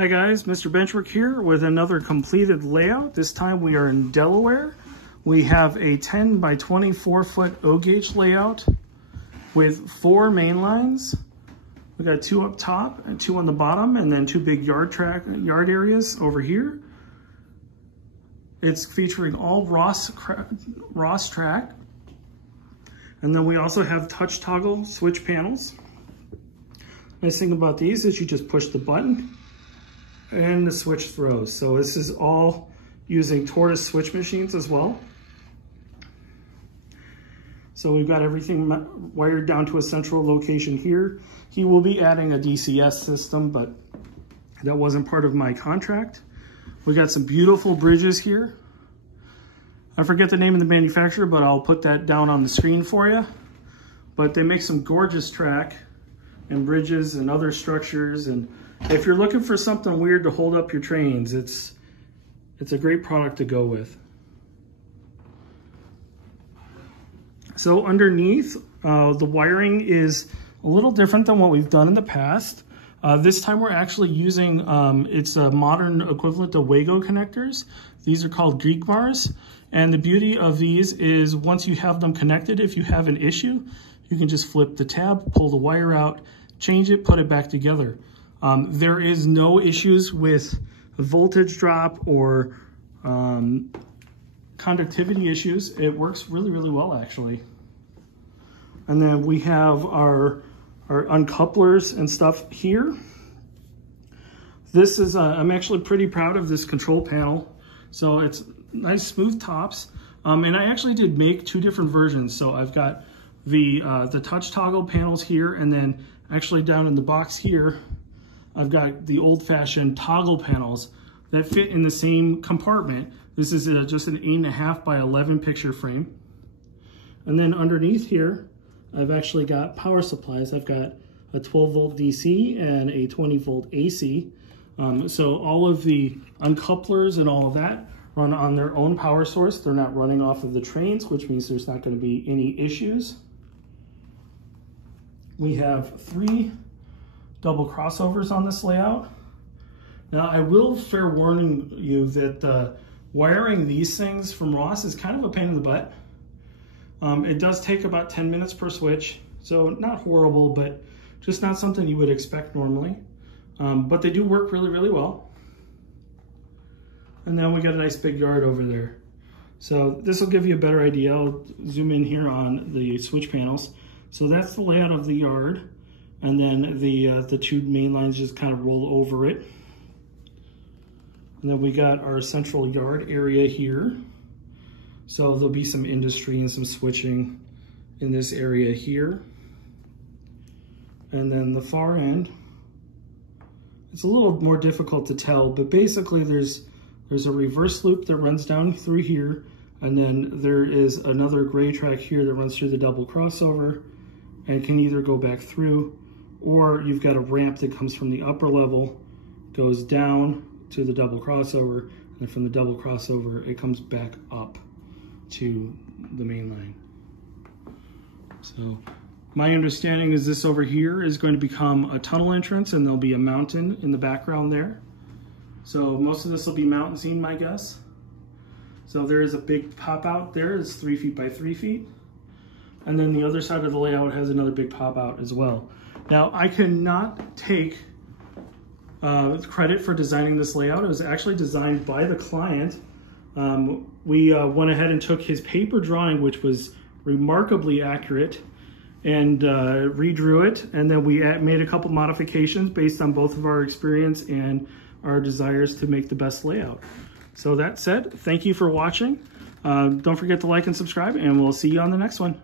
Hi guys, Mr. Benchwork here with another completed layout. This time we are in Delaware. We have a 10 by 24 foot O-gauge layout with 4 main lines. We got 2 up top and 2 on the bottom, and then 2 big yard areas over here. It's featuring all Ross track. And then we also have touch toggle switch panels. Nice thing about these is you just push the button and the switch throws. So this is all using tortoise switch machines as well. So we've got everything wired down to a central location here. He will be adding a DCS system, but that wasn't part of my contract. We got some beautiful bridges here. I forget the name of the manufacturer, but I'll put that down on the screen for you. But they make some gorgeous track and bridges and other structures, and if you're looking for something weird to hold up your trains, it's a great product to go with. So underneath, the wiring is a little different than what we've done in the past. This time we're actually using, it's a modern equivalent to Wago connectors. These are called Greek bars. And the beauty of these is once you have them connected, if you have an issue, you can just flip the tab, pull the wire out, change it, put it back together. There is no issues with voltage drop or conductivity issues. It works really, really well actually. And then we have our uncouplers and stuff here. This is, I'm actually pretty proud of this control panel. So it's nice smooth tops. And I actually did make 2 different versions. So I've got the touch toggle panels here, and then actually down in the box here, I've got the old-fashioned toggle panels that fit in the same compartment. This is just an 8.5 by 11 picture frame. And then underneath here, I've actually got power supplies. I've got a 12 volt DC and a 20 volt AC. So all of the uncouplers and all of that run on their own power source. They're not running off of the trains, which means there's not going to be any issues. We have 3 double crossovers on this layout. Now I will fair warning you that wiring these things from Ross is kind of a pain in the butt. It does take about 10 minutes per switch, so not horrible, but just not something you would expect normally. But they do work really, really well. And then we got a nice big yard over there. So this will give you a better idea. I'll zoom in here on the switch panels. So that's the layout of the yard. And then the 2 main lines just kind of roll over it. And then we got our central yard area here. So there'll be some industry and some switching in this area here. And then the far end, it's a little more difficult to tell, but basically there's a reverse loop that runs down through here, and then there is another gray track here that runs through the double crossover and can either go back through, or you've got a ramp that comes from the upper level, goes down to the double crossover, and from the double crossover, it comes back up to the main line. So my understanding is this over here is going to become a tunnel entrance, and there'll be a mountain in the background there. So most of this will be mountain scene, my guess. So there is a big pop out there. It's 3 feet by 3 feet. And then the other side of the layout has another big pop out as well. Now I cannot take credit for designing this layout. It was actually designed by the client. We went ahead and took his paper drawing, which was remarkably accurate, and redrew it. And then we made a couple modifications based on both of our experience and our desires to make the best layout. So that said, thank you for watching. Don't forget to like and subscribe, and we'll see you on the next one.